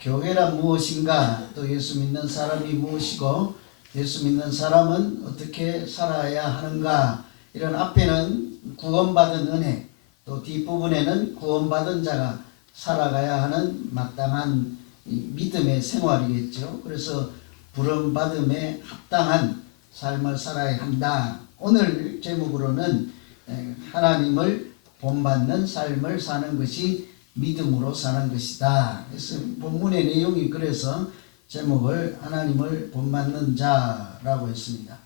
교회란 무엇인가, 또 예수 믿는 사람이 무엇이고 예수 믿는 사람은 어떻게 살아야 하는가, 이런 앞에는 구원받은 은혜, 또 뒷부분에는 구원받은 자가 살아가야 하는 마땅한 믿음의 생활이겠죠. 그래서 부름받음에 합당한 삶을 살아야 한다. 오늘 제목으로는 하나님을 본받는 삶을 사는 것이 믿음으로 사는 것이다. 그래서 본문의 내용이 그래서 제목을 하나님을 본받는 자라고 했습니다.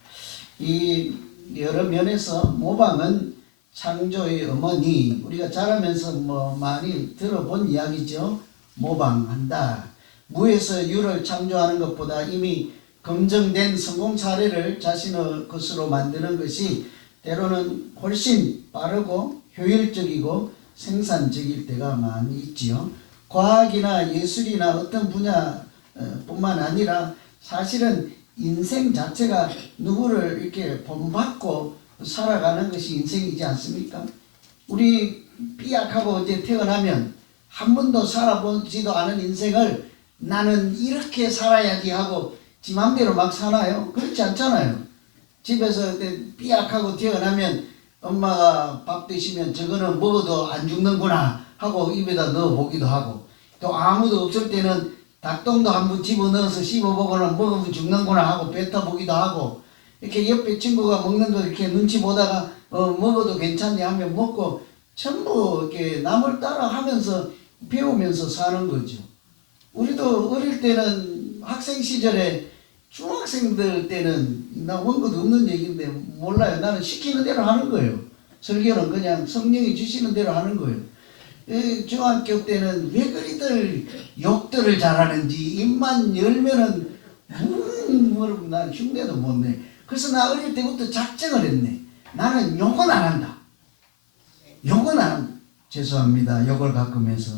이 여러 면에서 모방은 창조의 어머니, 우리가 자라면서 많이 들어본 이야기죠. 모방한다. 무에서 유를 창조하는 것보다 이미 검증된 성공 사례를 자신의 것으로 만드는 것이 때로는 훨씬 빠르고 효율적이고 생산적일 때가 많이 있지요. 과학이나 예술이나 어떤 분야뿐만 아니라 사실은 인생 자체가 누구를 이렇게 본받고 살아가는 것이 인생이지 않습니까? 우리 삐약하고 이제 태어나면 한 번도 살아보지도 않은 인생을 나는 이렇게 살아야지 하고 지 맘대로 막 사나요? 그렇지 않잖아요. 집에서 삐약하고 태어나면 엄마가 밥 드시면 저거는 먹어도 안 죽는구나 하고 입에다 넣어보기도 하고, 또 아무도 없을 때는 닭똥도 한번 집어넣어서 씹어보고는 먹으면 죽는구나 하고 뱉어보기도 하고, 이렇게 옆에 친구가 먹는 거 이렇게 눈치 보다가 먹어도 괜찮니 하면 먹고, 전부 이렇게 남을 따라 하면서 배우면서 사는 거죠. 우리도 어릴 때는 학생 시절에, 중학생들 때는 나 원고도 없는 얘기인데 몰라요. 나는 시키는 대로 하는 거예요. 설교는 그냥 성령이 주시는 대로 하는 거예요. 중학교 때는 왜 그리들 욕들을 잘하는지, 입만 열면은 난 흉내도 못 내. 그래서 나 어릴 때부터 작정을 했네. 나는 욕은 안 한다. 욕은 안 한다. 죄송합니다. 욕을 가끔 해서.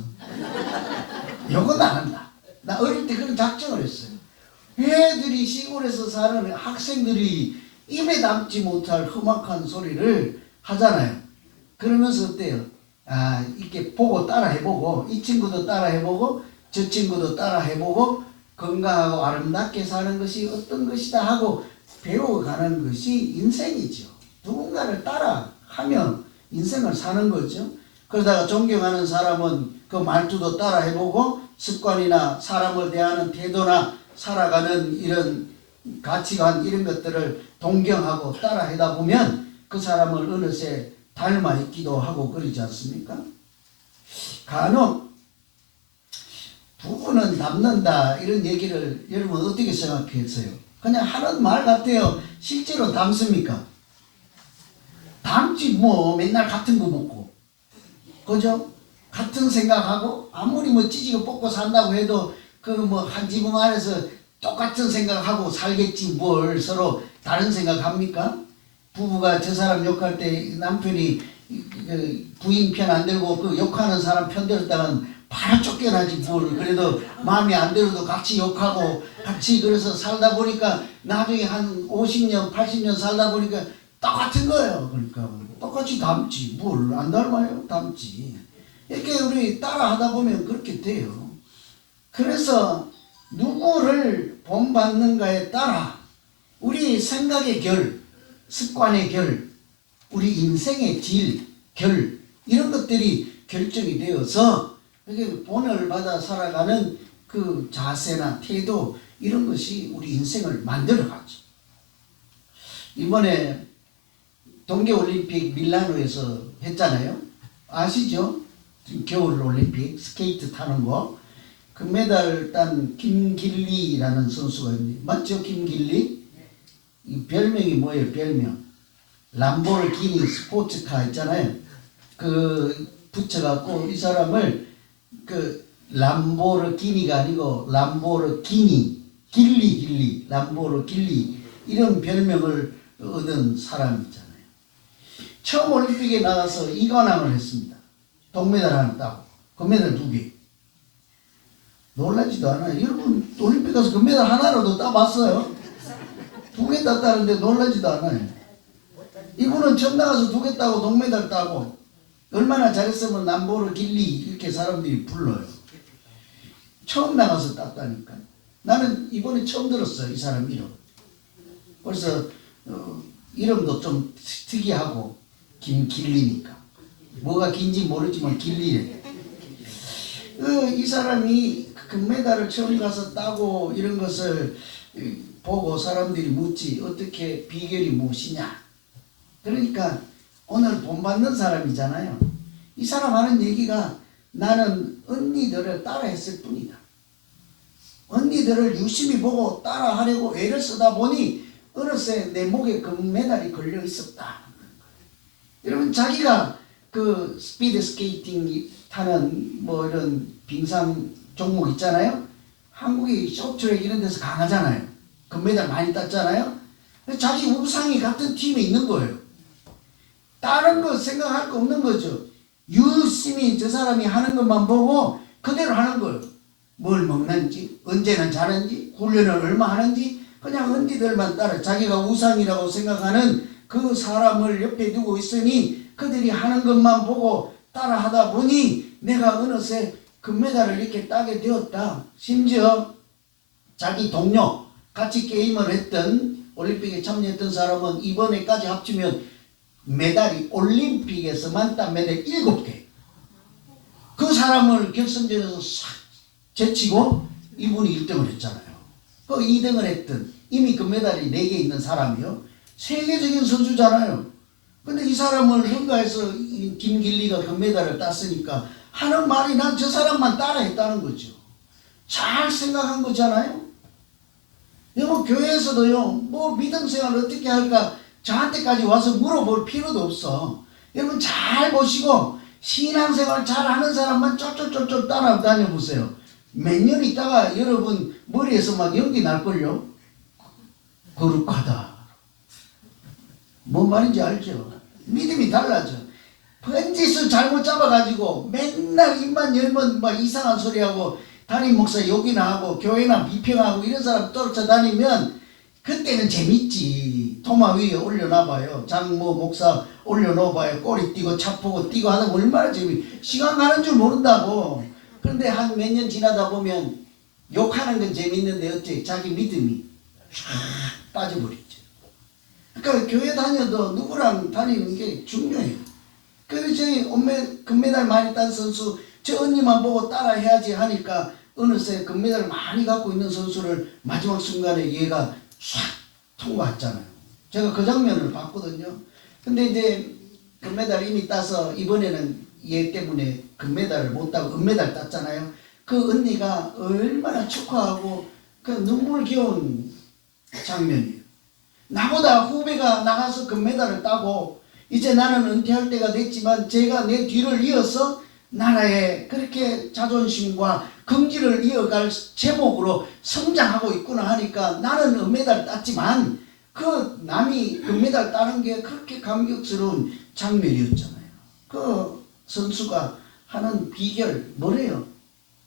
욕은 안 한다. 나 어릴 때 그런 작정을 했어요. 애들이 시골에서 사는 학생들이 입에 담지 못할 험악한 소리를 하잖아요. 그러면서 어때요? 이렇게 보고 따라 해보고, 이 친구도 따라 해보고 저 친구도 따라 해보고 건강하고 아름답게 사는 것이 어떤 것이다 하고 배워가는 것이 인생이죠. 누군가를 따라 하며 인생을 사는 거죠. 그러다가 존경하는 사람은 그 말투도 따라 해보고 습관이나 사람을 대하는 태도나 살아가는 이런 가치관, 이런 것들을 동경하고 따라 하다 보면 그 사람을 어느새 닮아 있기도 하고 그러지 않습니까? 간혹 부부는 닮는다 이런 얘기를 여러분 어떻게 생각했어요? 그냥 하는 말 같아요. 실제로 닮습니까? 닮지 뭐. 맨날 같은 거 먹고, 그죠? 같은 생각하고 아무리 찌지고 뽑고 산다고 해도 한 지붕 안에서 똑같은 생각하고 살겠지 뭘 서로 다른 생각합니까? 부부가 저 사람 욕할 때 남편이 부인 편 안 들고 그 욕하는 사람 편 들었다간 바로 쫓겨나지 뭘. 그래도 마음에 안 들어도 같이 욕하고 같이 그래서 살다 보니까 나중에 한 50년 80년 살다 보니까 똑같은 거예요. 그러니까 똑같이 닮지 뭘. 안 닮아요? 닮지. 이렇게 우리 따라 하다 보면 그렇게 돼요. 그래서 누구를 본받는가에 따라 우리 생각의 결, 습관의 결, 우리 인생의 질, 결, 이런 것들이 결정이 되어서 이렇게 본을 받아 살아가는 그 자세나 태도, 이런 것이 우리 인생을 만들어가죠. 이번에 동계올림픽 밀라노에서 했잖아요. 아시죠? 겨울올림픽 스케이트 타는 거. 금메달 딴 김길리라는 선수가 있는데, 맞죠? 김길리? 이 별명이 뭐예요? 별명 람보르기니 스포츠카 있잖아요. 붙여갖고 이 사람을 람보르기니가 아니고 람보르기니, 길리 람보르길리, 이런 별명을 얻은 사람이잖아요. 처음 올림픽에 나가서 2관왕을 했습니다. 동메달 하나 따고 금메달 2개. 놀라지도 않아요. 여러분 올림픽 가서 금메달 하나라도 따봤어요? 2개 땄다는데 놀라지도 않아요. 이분은 처음 나가서 2개 따고 동메달 따고 얼마나 잘했으면 람보르길리 이렇게 사람들이 불러요. 처음 나가서 땄다니까. 나는 이번에 처음 들었어요. 이 사람 이름. 그래서 이름도 좀 특이하고 김길리니까. 뭐가 긴지 모르지만 길리래. 이 사람이 금메달을 처음 가서 따고 이런 것을 보고 사람들이 묻지 어떻게 비결이 무엇이냐. 그러니까 오늘 본받는 사람이잖아요. 이 사람 하는 얘기가 나는 언니들을 따라했을 뿐이다. 언니들을 유심히 보고 따라하려고 애를 쓰다 보니 어느새 내 목에 금메달이 걸려 있었다. 여러분 자기가 그 스피드 스케이팅 타는 뭐 이런 빙상 종목 있잖아요. 한국이 쇼트트랙 이런 데서 강하잖아요. 금메달 많이 땄잖아요. 자기 우상이 같은 팀에 있는 거예요. 다른 거 생각할 거 없는 거죠. 유심히 저 사람이 하는 것만 보고 그대로 하는 거예요. 뭘 먹는지, 언제는 자는지, 훈련을 얼마 하는지 그냥 언니들만 따라 자기가 우상이라고 생각하는 그 사람을 옆에 두고 있으니 그들이 하는 것만 보고 따라 하다 보니 내가 어느새 금메달을 이렇게 따게 되었다. 심지어 자기 동료 같이 게임을 했던 올림픽에 참여했던 사람은 이번에까지 합치면 메달이 올림픽에서만 딴 메달 7개. 그 사람을 결승전에서 싹 제치고 이분이 1등을 했잖아요. 그 2등을 했던 이미 금메달이 4개 있는 사람이요. 세계적인 선수잖아요. 근데 이 사람을 hun가해서 김길리가 금메달을 땄으니까 하는 말이 난 저 사람만 따라했다는 거죠. 잘 생각한 거잖아요. 여러분 교회에서도요. 뭐 믿음 생활을 어떻게 할까 저한테까지 와서 물어볼 필요도 없어. 여러분 잘 보시고 신앙생활 잘하는 사람만 쫄쫄쫄쫄 따라다녀 보세요. 몇 년 있다가 여러분 머리에서 막 연기 날걸요. 거룩하다. 뭔 말인지 알죠? 믿음이 달라져. 번짓을 잘못 잡아가지고 맨날 입만 열면 막 이상한 소리하고 담임 목사 욕이나 하고 교회나 비평하고 이런 사람 쫓아다니면 그때는 재밌지. 토마 위에 올려놔봐요. 장모 목사 올려놓아봐요. 꼬리 띄고 차포고 띄고 하다 보면 얼마나 시간 가는 줄 모른다고. 그런데 한 몇 년 지나다 보면 욕하는 건 재밌는데 어째 자기 믿음이 쫙 빠져버리죠. 그러니까 교회 다녀도 누구랑 다니는 게 중요해요. 그래서 저희 금메달 많이 딴 선수 저 언니만 보고 따라 해야지 하니까 어느새 금메달 많이 갖고 있는 선수를 마지막 순간에 얘가 싹 통과했잖아요. 제가 그 장면을 봤거든요. 근데 이제 금메달 이미 따서 이번에는 얘 때문에 금메달을 못 따고 은메달 땄잖아요. 그 언니가 얼마나 축하하고 그 눈물겨운 장면이에요. 나보다 후배가 나가서 금메달을 따고 이제 나는 은퇴할 때가 됐지만 제가 내 뒤를 이어서 나라의 그렇게 자존심과 긍지를 이어갈 제목으로 성장하고 있구나 하니까 나는 은메달 땄지만 그 남이 금메달 따는 게 그렇게 감격스러운 장면이었잖아요. 그 선수가 하는 비결 뭐래요?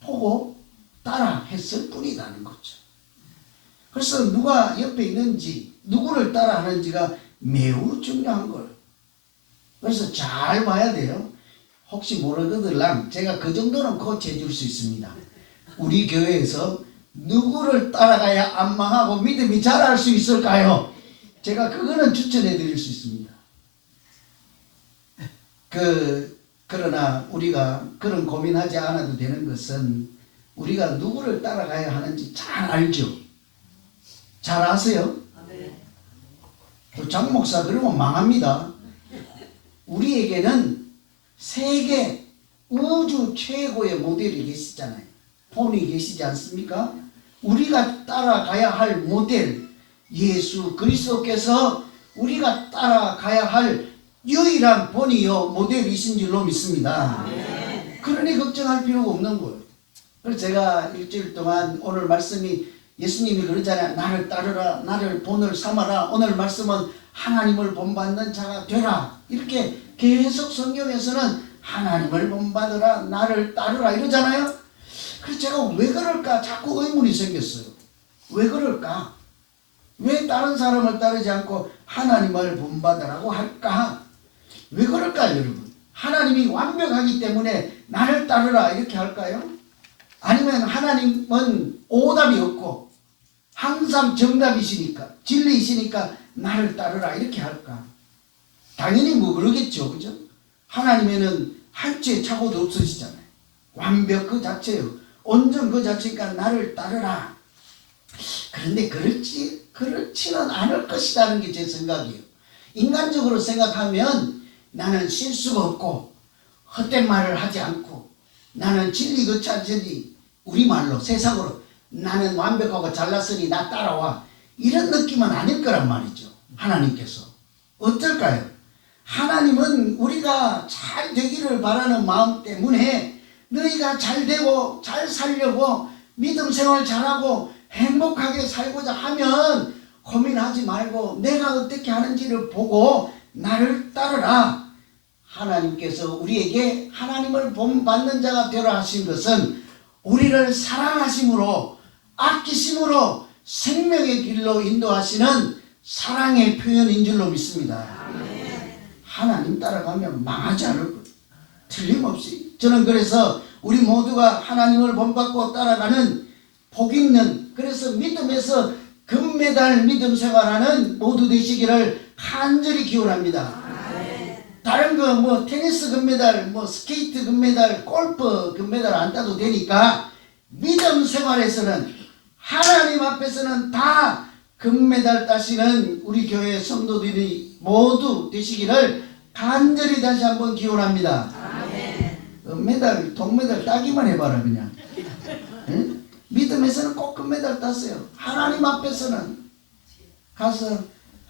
보고 따라 했을 뿐이라는 거죠. 그래서 누가 옆에 있는지 누구를 따라 하는지가 매우 중요한 거예요. 그래서 잘 봐야 돼요. 혹시 모르거들랑 제가 그 정도는 코치해 줄 수 있습니다. 우리 교회에서 누구를 따라가야 안 망하고 믿음이 자랄 수 있을까요? 제가 그거는 추천해 드릴 수 있습니다. 그러나 우리가 그런 고민하지 않아도 되는 것은 우리가 누구를 따라가야 하는지 잘 알죠. 잘 아세요? 또 장 목사 그러면 망합니다. 우리에게는 세계 우주 최고의 모델이 계시잖아요. 폰이 계시지 않습니까? 우리가 따라가야 할 모델 예수 그리스도께서 우리가 따라가야 할 유일한 본이요 모델이신 줄로 믿습니다. 그러니 걱정할 필요가 없는 거예요. 그래서 제가 일주일 동안 오늘 말씀이 예수님이 그러잖아요. 나를 따르라 나를 본을 삼아라. 오늘 말씀은 하나님을 본받는 자가 되라. 이렇게 계속 성경에서는 하나님을 본받으라 나를 따르라 이러잖아요. 그래서 제가 왜 그럴까 자꾸 의문이 생겼어요. 왜 그럴까? 왜 다른 사람을 따르지 않고 하나님을 본받으라고 할까? 왜 그럴까요 여러분? 하나님이 완벽하기 때문에 나를 따르라 이렇게 할까요? 아니면 하나님은 오답이 없고 항상 정답이시니까 진리이시니까 나를 따르라 이렇게 할까? 당연히 뭐 그러겠죠. 그죠? 하나님에는 한치의 착오도 없으시잖아요. 완벽 그 자체예요. 온전 그 자체니까 나를 따르라. 그런데 그렇지는 않을 것이라는 게 제 생각이에요. 인간적으로 생각하면 나는 실수가 없고 헛된 말을 하지 않고 나는 진리 그 자체니 우리말로 세상으로 나는 완벽하고 잘났으니 나 따라와 이런 느낌은 아닐 거란 말이죠. 하나님께서 어떨까요? 하나님은 우리가 잘 되기를 바라는 마음 때문에 너희가 잘 되고 잘 살려고 믿음 생활 잘하고 행복하게 살고자 하면 고민하지 말고 내가 어떻게 하는지를 보고 나를 따르라. 하나님께서 우리에게 하나님을 본받는 자가 되라 하신 것은 우리를 사랑하심으로 아끼심으로 생명의 길로 인도하시는 사랑의 표현인 줄로 믿습니다. 하나님 따라가면 망하지 않을 거예요. 틀림없이. 저는 그래서 우리 모두가 하나님을 본받고 따라가는 복 있는, 그래서 믿음에서 금메달 믿음 생활하는 모두 되시기를 간절히 기원합니다. 다른 거 뭐 테니스 금메달, 뭐 스케이트 금메달, 골프 금메달 안 따도 되니까 믿음 생활에서는 하나님 앞에서는 다 금메달 따시는 우리 교회 성도들이 모두 되시기를 간절히 다시 한번 기원합니다. 금메달, 동메달 따기만 해봐라 그냥. 응? 믿음에서는 꼭 금메달 땄어요. 하나님 앞에서는 가서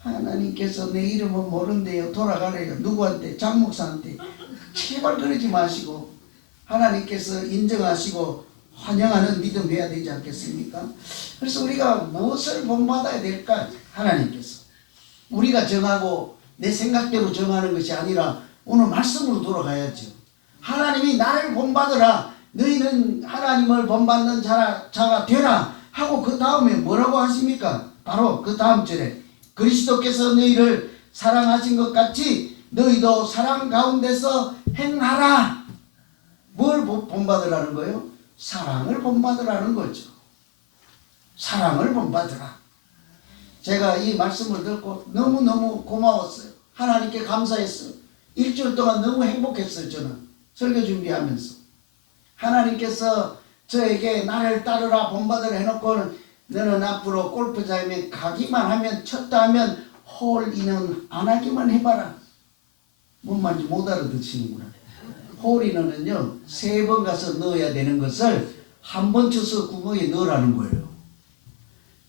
하나님께서 내 이름은 모른대요. 돌아가래요. 누구한테? 장목사한테. 제발 그러지 마시고 하나님께서 인정하시고 환영하는 믿음 해야 되지 않겠습니까? 그래서 우리가 무엇을 본받아야 될까? 하나님께서. 우리가 정하고 내 생각대로 정하는 것이 아니라 오늘 말씀으로 돌아가야죠. 하나님이 나를 본받으라. 너희는 하나님을 본받는 자가 되라 하고 그 다음에 뭐라고 하십니까? 바로 그 다음 절에 그리스도께서 너희를 사랑하신 것 같이 너희도 사랑 가운데서 행하라. 뭘 본받으라는 거예요? 사랑을 본받으라는 거죠. 사랑을 본받으라. 제가 이 말씀을 듣고 너무너무 고마웠어요. 하나님께 감사했어요. 일주일 동안 너무 행복했어요. 저는 설교 준비하면서 하나님께서 저에게 나를 따르라 본받으라 해놓고는 너는 앞으로 골프장에 가기만 하면 쳤다 하면 홀인원 안 하기만 해봐라. 뭔 말인지 못 알아듣시는구나. 홀인원은요 3번 가서 넣어야 되는 것을 한 번 쳐서 구멍에 넣으라는 거예요.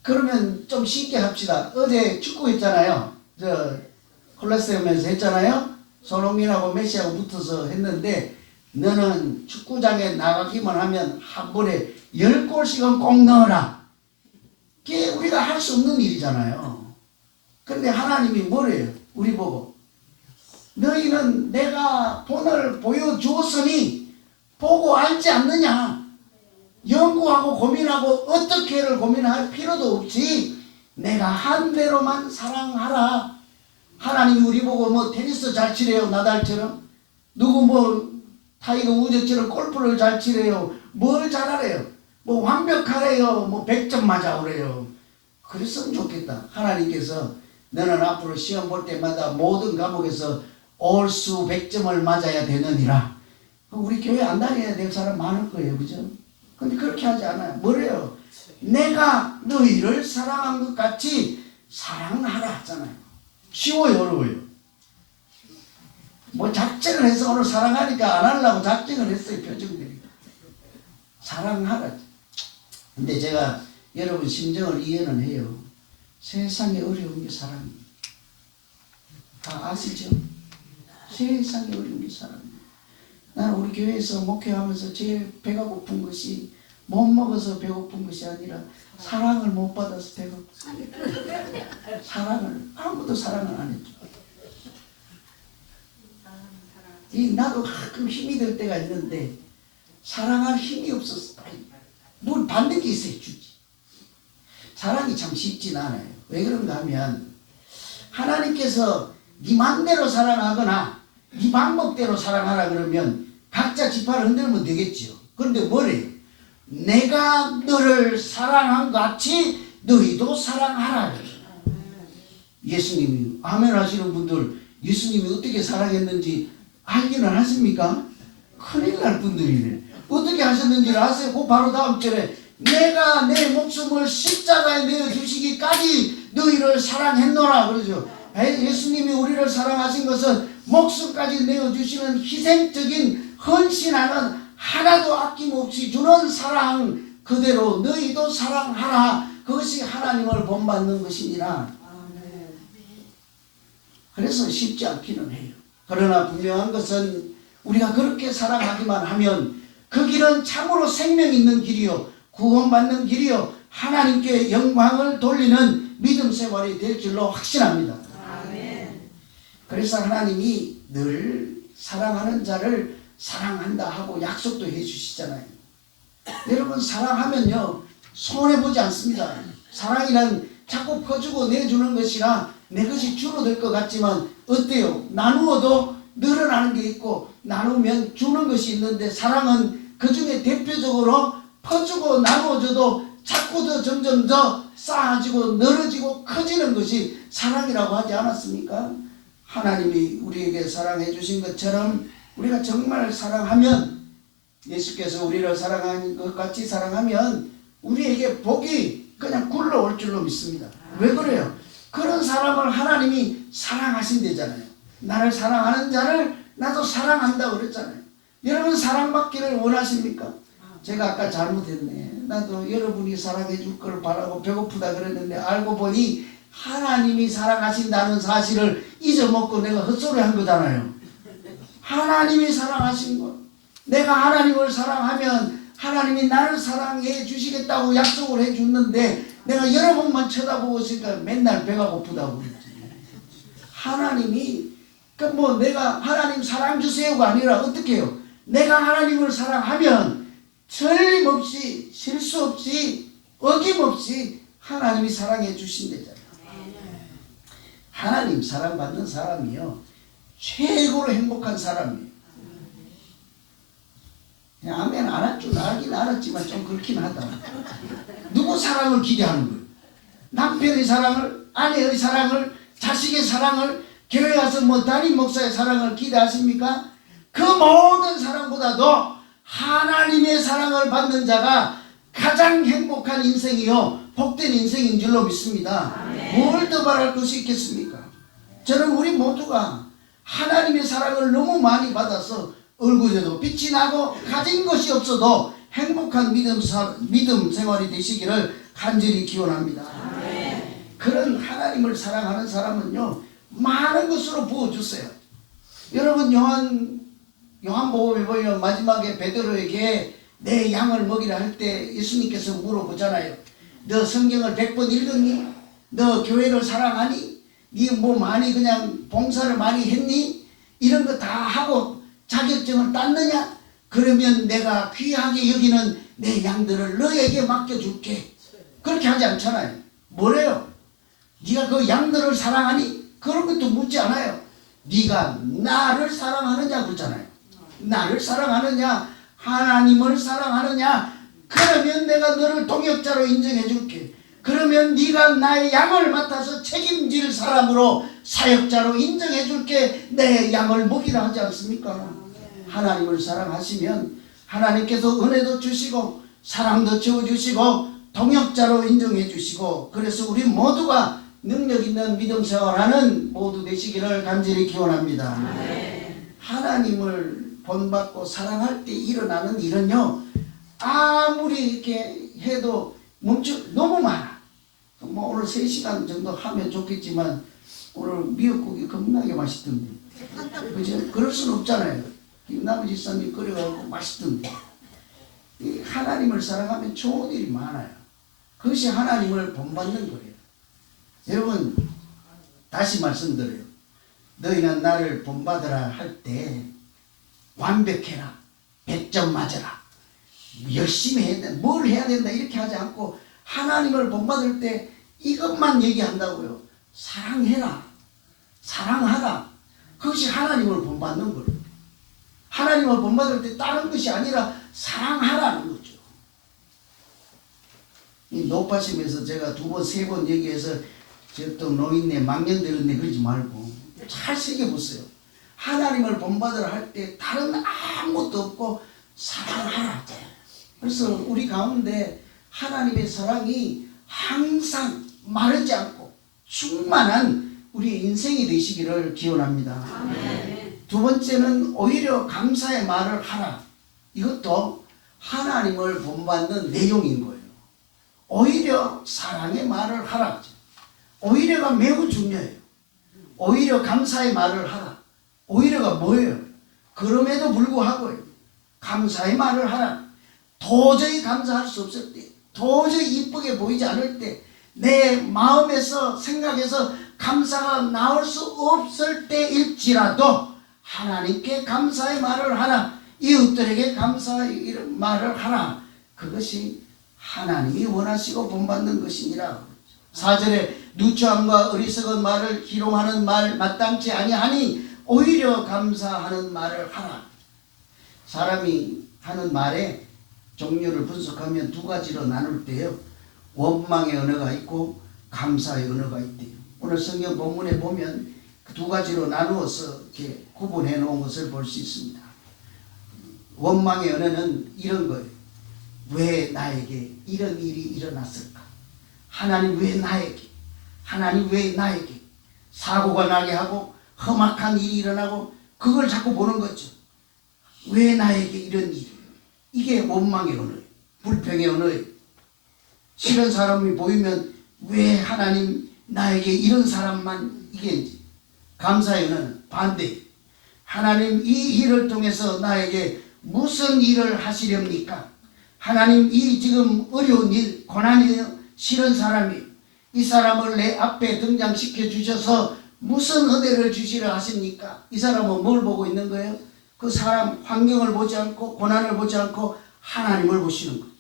그러면 좀 쉽게 합시다. 어제 축구 했잖아요. 저 콜레세움에서 했잖아요. 손흥민하고 메시하고 붙어서 했는데 너는 축구장에 나가기만 하면 한 번에 10골씩은 꼭 넣어라. 그게 우리가 할 수 없는 일이잖아요. 그런데 하나님이 뭐래요? 우리 보고 너희는 내가 본을 보여주었으니 보고 알지 않느냐. 연구하고 고민하고 어떻게를 고민할 필요도 없이 내가 한 대로만 사랑하라. 하나님이 우리 보고 뭐 테니스 잘 치래요. 나달처럼. 누구 뭐 타이거 우즈처럼 골프를 잘 치래요. 뭘 잘하래요. 뭐 완벽하래요. 뭐 100점 맞아 그래요. 그랬으면 좋겠다. 하나님께서 너는 앞으로 시험 볼 때마다 모든 과목에서 올수 100점을 맞아야 되느니라. 우리 교회 안 다녀야 될 사람 많을 거예요. 그죠? 근데 그렇게 하지 않아요. 뭐래요? 내가 너희를 사랑한 것 같이 사랑하라 하잖아요. 쉬워요, 어려워요? 뭐 작정을 해서 오늘 사랑하니까 안 하려고 작정을 했어요. 표정들이. 사랑하라. 근데 제가 여러분 심정을 이해는 해요. 세상에 어려운 게 사랑입니다. 다 아시죠? 세상에 어려운 게 사랑입니다. 나는 우리 교회에서 목회하면서 제일 배가 고픈 것이 못 먹어서 배고픈 것이 아니라 사랑을 못 받아서 배고픈. 사랑을 아무도 사랑을 안 해줘. 나도 가끔 힘이 들 때가 있는데 사랑할 힘이 없었어. 뭘 받는 게 있어야 주지. 사랑이 참 쉽진 않아요. 왜 그런가 하면 하나님께서 네 맘대로 사랑하거나 네 방법대로 사랑하라 그러면 각자 지파를 흔들면 되겠지요. 그런데 뭐래요? 내가 너를 사랑한 같이 너희도 사랑하라. 예수님이 아멘 하시는 분들 예수님이 어떻게 사랑했는지 알기는 하십니까? 큰일 날 분들이네. 어떻게 하셨는지를 아세요? 그 바로 다음 절에 내가 내 목숨을 십자가에 내어주시기까지 너희를 사랑했노라 그러죠. 예수님이 우리를 사랑하신 것은 목숨까지 내어주시는 희생적인 헌신하는 하나도 아낌없이 주는 사랑 그대로 너희도 사랑하라. 그것이 하나님을 본받는 것이니라. 그래서 쉽지 않기는 해요. 그러나 분명한 것은 우리가 그렇게 사랑하기만 하면 그 길은 참으로 생명 있는 길이요 구원받는 길이요 하나님께 영광을 돌리는 믿음 생활이 될 줄로 확신합니다. 그래서 하나님이 늘 사랑하는 자를 사랑한다 하고 약속도 해주시잖아요. 여러분 사랑하면요 손해보지 않습니다. 사랑이란 자꾸 퍼주고 내주는 것이라 내 것이 줄어들 것 같지만 어때요? 나누어도 늘어나는 게 있고 나누면 주는 것이 있는데 사랑은 그 중에 대표적으로 퍼주고 나누어져도 자꾸 더 점점 더 쌓아지고 늘어지고 커지는 것이 사랑이라고 하지 않았습니까? 하나님이 우리에게 사랑해 주신 것처럼 우리가 정말 사랑하면 예수께서 우리를 사랑하는 것 같이 사랑하면 우리에게 복이 그냥 굴러올 줄로 믿습니다. 왜 그래요? 그런 사람을 하나님이 사랑하신대잖아요. 나를 사랑하는 자를 나도 사랑한다고 그랬잖아요. 여러분 사랑받기를 원하십니까? 제가 아까 잘못했네. 나도 여러분이 사랑해 줄 걸 바라고 배고프다 그랬는데 알고 보니 하나님이 사랑하신다는 사실을 잊어먹고 내가 헛소리 한 거잖아요. 하나님이 사랑하신 것. 내가 하나님을 사랑하면 하나님이 나를 사랑해 주시겠다고 약속을 해 줬는데 내가 여러 번만 쳐다보고 있으니까 맨날 배가 고프다고 그랬지. 하나님이 뭐 내가 하나님 사랑 주세요가 아니라 어떻게 해요? 내가 하나님을 사랑하면 틀림없이 실수 없이 어김없이 하나님이 사랑해 주신대잖아요. 하나님 사랑받는 사람이요 최고로 행복한 사람이에요. 아멘 안 할 줄 알긴 알았지만 좀 그렇긴 하다. 누구 사랑을 기대하는 거예요? 남편의 사랑을, 아내의 사랑을, 자식의 사랑을, 교회 가서 뭐 담임 목사의 사랑을 기대하십니까? 그 모든 사랑보다도 하나님의 사랑을 받는 자가 가장 행복한 인생이요 복된 인생인 줄로 믿습니다. 뭘 더 바랄 것이 있겠습니까? 저는 우리 모두가 하나님의 사랑을 너무 많이 받아서 얼굴에도 빛이 나고 가진 것이 없어도 행복한 믿음 생활이 되시기를 간절히 기원합니다. 그런 하나님을 사랑하는 사람은요 많은 것으로 부어주세요. 여러분 요한복음에 보면 마지막에 베드로에게 내 양을 먹이라 할 때 예수님께서 물어보잖아요. 너 성경을 100번 읽었니? 너 교회를 사랑하니? 네 뭐 많이 그냥 봉사를 많이 했니? 이런 거 다 하고 자격증을 땄느냐? 그러면 내가 귀하게 여기는 내 양들을 너에게 맡겨줄게. 그렇게 하지 않잖아요. 뭐래요? 네가 그 양들을 사랑하니? 그런 것도 묻지 않아요. 네가 나를 사랑하느냐 그러잖아요. 나를 사랑하느냐? 하나님을 사랑하느냐? 그러면 내가 너를 동역자로 인정해 줄게. 그러면 네가 나의 양을 맡아서 책임질 사람으로 사역자로 인정해 줄게. 내 양을 먹이라 하지 않습니까? 하나님을 사랑하시면 하나님께서 은혜도 주시고 사랑도 채워주시고 동역자로 인정해 주시고 그래서 우리 모두가 능력 있는 믿음 생활하는 모두 되시기를 간절히 기원합니다. 하나님을 본받고 사랑할 때 일어나는 일은요 아무리 이렇게 해도 너무 많아. 뭐 오늘 3시간 정도 하면 좋겠지만 오늘 미역국이 겁나게 맛있던데 그죠? 그럴 수는 없잖아요. 김나무 집사님이 끓여가지고 맛있던데 하나님을 사랑하면 좋은 일이 많아요. 그것이 하나님을 본받는 거예요. 여러분 다시 말씀드려요. 너희는 나를 본받으라 할 때 완벽해라 100점 맞아라 열심히 해야 된다 뭘 해야 된다 이렇게 하지 않고 하나님을 본받을 때 이것만 얘기한다고요. 사랑해라 사랑하라 그것이 하나님을 본받는 거예요. 하나님을 본받을 때 다른 것이 아니라 사랑하라는 거죠. 이 높아심에서 제가 2번, 3번 여기에서 저또 노인네 망령 들었네 그러지 말고 잘 새겨보세요. 하나님을 본받으라 할 때 다른 아무것도 없고 사랑하라. 그래서 우리 가운데 하나님의 사랑이 항상 마르지 않고 충만한 우리 인생이 되시기를 기원합니다. 아멘. 두 번째는 오히려 감사의 말을 하라. 이것도 하나님을 본받는 내용인 거예요. 오히려 사랑의 말을 하라. 오히려가 매우 중요해요. 오히려 감사의 말을 하라. 오히려가 뭐예요? 그럼에도 불구하고 감사의 말을 하라. 도저히 감사할 수 없을 때, 도저히 이쁘게 보이지 않을 때, 내 마음에서 생각해서 감사가 나올 수 없을 때일지라도 하나님께 감사의 말을 하라. 이웃들에게 감사의 말을 하라. 그것이 하나님이 원하시고 본받는 것이니라. 4절에 누추함과 어리석은 말을 희롱하는 말 마땅치 아니하니 오히려 감사하는 말을 하라. 사람이 하는 말의 종류를 분석하면 2가지로 나눌 때요. 원망의 언어가 있고 감사의 언어가 있대요. 오늘 성경 본문에 보면 그 2가지로 나누어서 이렇게 구분해 놓은 것을 볼 수 있습니다. 원망의 언어는 이런 거예요. 왜 나에게 이런 일이 일어났을까? 하나님 왜 나에게? 하나님 왜 나에게? 사고가 나게 하고 험악한 일이 일어나고 그걸 자꾸 보는 거죠. 왜 나에게 이런 일이? 이게 원망의 언어예요. 불평의 언어예요. 싫은 사람이 보이면 왜 하나님 나에게 이런 사람만 이게 감사의 언어는 반대. 하나님 이 일을 통해서 나에게 무슨 일을 하시렵니까? 하나님 이 지금 어려운 일, 고난이에요. 싫은 사람이 이 사람을 내 앞에 등장시켜 주셔서 무슨 은혜를 주시려 하십니까? 이 사람은 뭘 보고 있는 거예요? 그 사람 환경을 보지 않고 고난을 보지 않고 하나님을 보시는 거죠.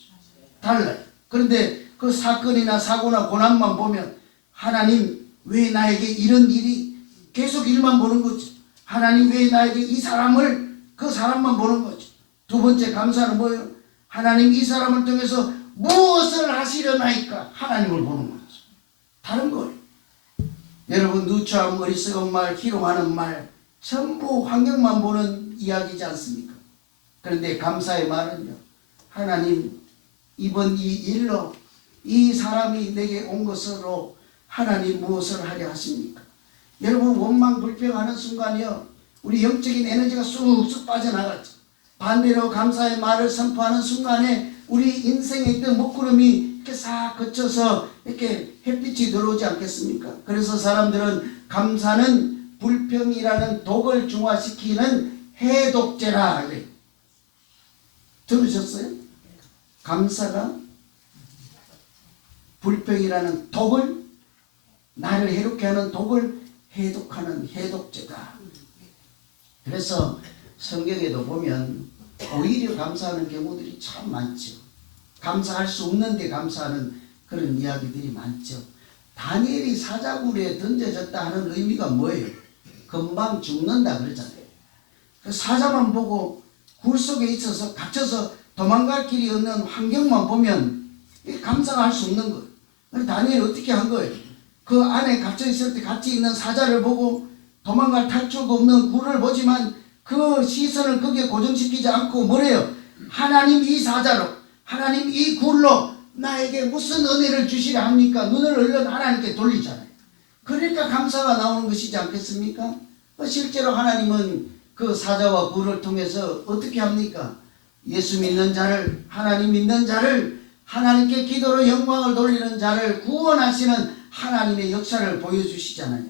달라요. 그런데 그 사건이나 사고나 고난만 보면 하나님 왜 나에게 이런 일이 계속 일만 보는 거죠. 하나님 왜 나에게 이 사람을 그 사람만 보는 거죠. 2번째 감사는 뭐예요? 하나님 이 사람을 통해서 무엇을 하시려나이까 하나님을 보는 거죠. 다른 거예요. 여러분 누추함, 어리석은 말, 희롱하는 말 전부 환경만 보는 이야기지 않습니까? 그런데 감사의 말은요. 하나님 이번 이 일로 이 사람이 내게 온 것으로 하나님 무엇을 하려 하십니까? 여러분 원망 불평하는 순간이요. 우리 영적인 에너지가 쑥쑥 빠져나갔죠. 반대로 감사의 말을 선포하는 순간에 우리 인생에 있던 먹구름이 이렇게 싹 거쳐서 이렇게 햇빛이 들어오지 않겠습니까? 그래서 사람들은 감사는 불평이라는 독을 중화시키는 해독제라. 들으셨어요? 감사가 불평이라는 독을 나를 해롭게 하는 독을 해독하는 해독제다. 그래서 성경에도 보면 오히려 감사하는 경우들이 참 많죠. 감사할 수 없는데 감사하는 그런 이야기들이 많죠. 다니엘이 사자굴에 던져졌다 하는 의미가 뭐예요? 금방 죽는다 그러잖아요. 그 사자만 보고 굴 속에 있어서 갇혀서 도망갈 길이 없는 환경만 보면 감사가 할 수 없는 거예요. 다니엘이 어떻게 한 거예요? 그 안에 갇혀 있을 때 같이 있는 사자를 보고 도망갈 탈출구 없는 굴을 보지만 그 시선을 거기에 고정시키지 않고 뭐래요? 하나님 이 사자로, 하나님 이 굴로 나에게 무슨 은혜를 주시려 합니까? 눈을 얼른 하나님께 돌리잖아요. 그러니까 감사가 나오는 것이지 않겠습니까? 실제로 하나님은 그 사자와 굴을 통해서 어떻게 합니까? 예수 믿는 자를, 하나님 믿는 자를, 하나님께 기도로 영광을 돌리는 자를 구원하시는 하나님의 역사를 보여주시잖아요.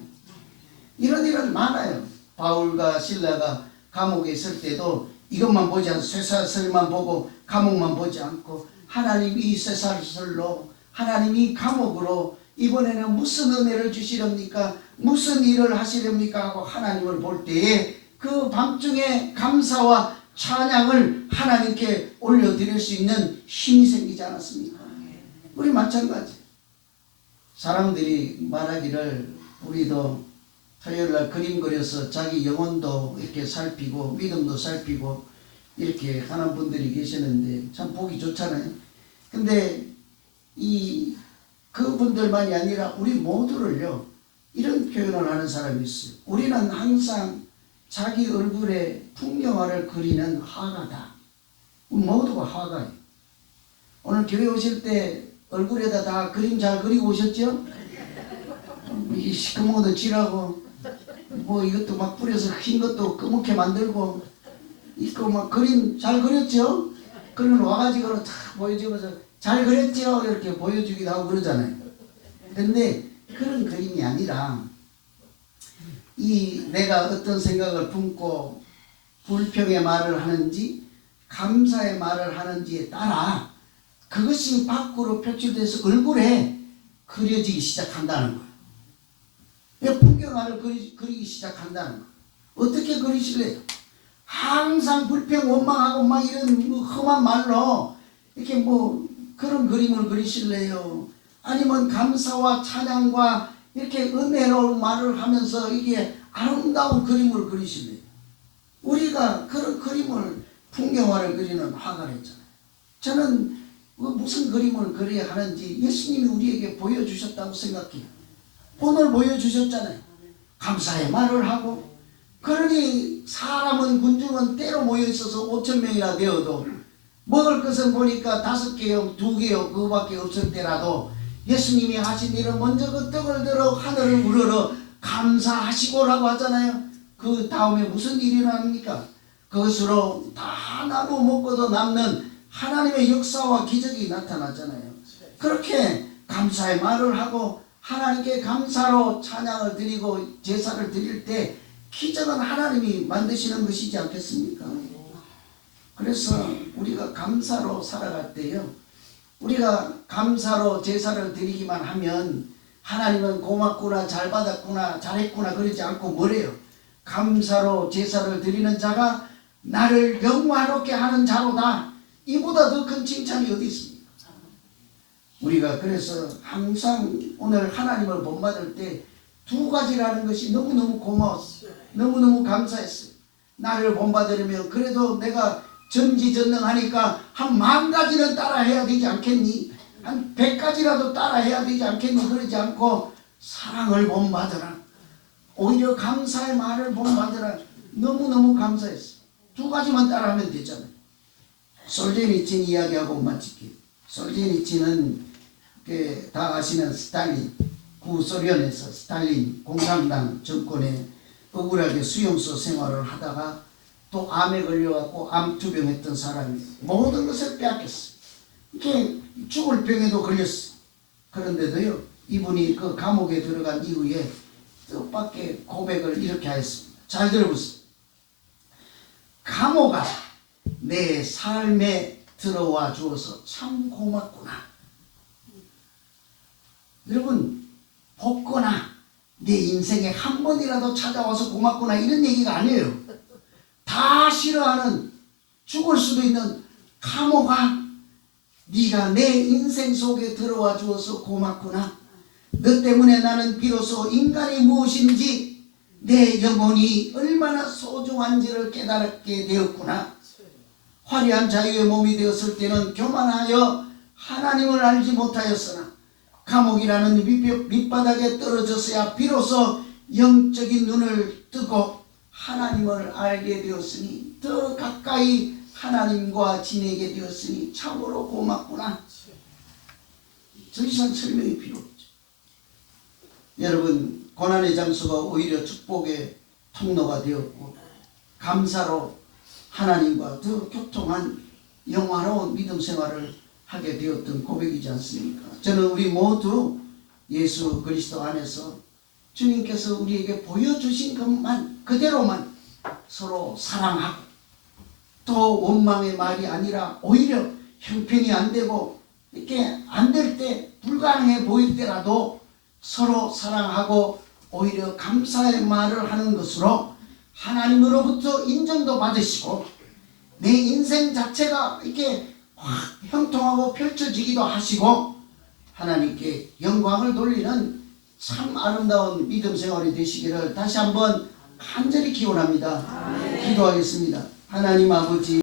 이런 일은 많아요. 바울과 실라가 감옥에 있을 때도 이것만 보지 않고 쇠사슬만 보고 감옥만 보지 않고 하나님 이 쇠사슬로 하나님 이 감옥으로 이번에는 무슨 은혜를 주시렵니까? 무슨 일을 하시렵니까? 하고 하나님을 볼 때에 그 밤중에 감사와 찬양을 하나님께 올려드릴 수 있는 힘이 생기지 않았습니까? 우리 마찬가지. 사람들이 말하기를 우리도 토요일날 그림 그려서 자기 영혼도 이렇게 살피고 믿음도 살피고 이렇게 하는 분들이 계시는데 참 보기 좋잖아요. 근데 이 어떤 분들만이 아니라 우리 모두를요 이런 표현을 하는 사람이 있어요. 우리는 항상 자기 얼굴에 풍경화를 그리는 화가다. 우리 모두가 화가예요. 오늘 교회 오실 때 얼굴에다 다 그림 잘 그리고 오셨죠? 이 시커먼 것도 칠하고 뭐 이것도 막 뿌려서 흰 것도 검게 만들고 이거 막 그림 잘 그렸죠? 그러면 와가지고 탁 보여주면서 잘 그렸죠? 이렇게 보여주기도 하고 그러잖아요. 근데 그런 그림이 아니라 이 내가 어떤 생각을 품고 불평의 말을 하는지 감사의 말을 하는지에 따라 그것이 밖으로 표출돼서 얼굴에 그려지기 시작한다는 거예요. 풍경화를 그리기 시작한다는 거예요. 어떻게 그리실래요? 항상 불평 원망하고 막 이런 뭐 험한 말로 이렇게 뭐 그런 그림을 그리실래요? 아니면 감사와 찬양과 이렇게 은혜로운 말을 하면서 이게 아름다운 그림을 그리실래요? 우리가 그런 그림을 풍경화를 그리는 화가를 했잖아요. 저는 무슨 그림을 그려야 하는지 예수님이 우리에게 보여주셨다고 생각해요. 오늘 보여주셨잖아요. 감사의 말을 하고. 그러니 사람은 군중은 때로 모여있어서 5,000명이나 되어도 먹을 것은 보니까 5개요 2개요 그거밖에 없을 때라도 예수님이 하신 일은 먼저 그 떡을 들어 하늘을 우러러 감사하시고라고 하잖아요. 그 다음에 무슨 일이 일어납니까? 그것으로 다 나누어 먹고도 남는 하나님의 역사와 기적이 나타나잖아요. 그렇게 감사의 말을 하고 하나님께 감사로 찬양을 드리고 제사를 드릴 때 기적은 하나님이 만드시는 것이지 않겠습니까? 그래서 우리가 감사로 살아갈 때요, 우리가 감사로 제사를 드리기만 하면 하나님은 고맙구나, 잘 받았구나, 잘했구나 그러지 않고 뭐래요? 감사로 제사를 드리는 자가 나를 영화롭게 하는 자로다. 이보다 더 큰 칭찬이 어디 있습니까? 우리가 그래서 항상 오늘 하나님을 본받을 때 2가지라는 것이 너무너무 고마웠어요. 너무너무 감사했어요. 나를 본받으려면 그래도 내가 전지전능하니까 한 10,000가지는 따라해야 되지 않겠니? 한 100가지라도 따라해야 되지 않겠니? 그러지 않고 사랑을 본받으라. 오히려 감사의 말을 본받으라. 너무너무 감사했어요. 2가지만 따라하면 되잖아요. 솔제니친 이야기하고 마칠게요. 솔제니친은 다 아시는 스탈린, 구소련에서 스탈린 공산당 정권에 억울하게 수용소 생활을 하다가 또 암에 걸려갖고 암투병했던 사람이 모든 것을 빼앗겼어요. 이렇게 죽을 병에도 걸렸어요. 그런데도요, 이분이 그 감옥에 들어간 이후에 뜻밖의 고백을 이렇게 하였습니다. 잘 들어보세요. 감옥아, 내 삶에 들어와 주어서 참 고맙구나. 여러분, 복거나 내 인생에 한 번이라도 찾아와서 고맙구나 이런 얘기가 아니에요. 다 싫어하는, 죽을 수도 있는 감옥아, 네가 내 인생 속에 들어와 주어서 고맙구나. 너 때문에 나는 비로소 인간이 무엇인지, 내 영혼이 얼마나 소중한지를 깨닫게 되었구나. 화려한 자유의 몸이 되었을 때는 교만하여 하나님을 알지 못하였으나 감옥이라는 밑바닥에 떨어졌어야 비로소 영적인 눈을 뜨고 하나님을 알게 되었으니, 더 가까이 하나님과 지내게 되었으니 참으로 고맙구나. 더 이상 설명이 필요 없죠. 여러분, 고난의 장소가 오히려 축복의 통로가 되었고 감사로 하나님과 더 교통한 영화로운 믿음 생활을 하게 되었던 고백이지 않습니까? 저는 우리 모두 예수 그리스도 안에서 주님께서 우리에게 보여주신 것만 그대로만 서로 사랑하고, 또 원망의 말이 아니라 오히려 형편이 안 되고 이렇게 안 될 때, 불가능해 보일 때라도 서로 사랑하고 오히려 감사의 말을 하는 것으로 하나님으로부터 인정도 받으시고 내 인생 자체가 이렇게 확 형통하고 펼쳐지기도 하시고 하나님께 영광을 돌리는 참 아름다운 믿음 생활이 되시기를 다시 한번 간절히 기원합니다. 기도하겠습니다. 하나님 아버지,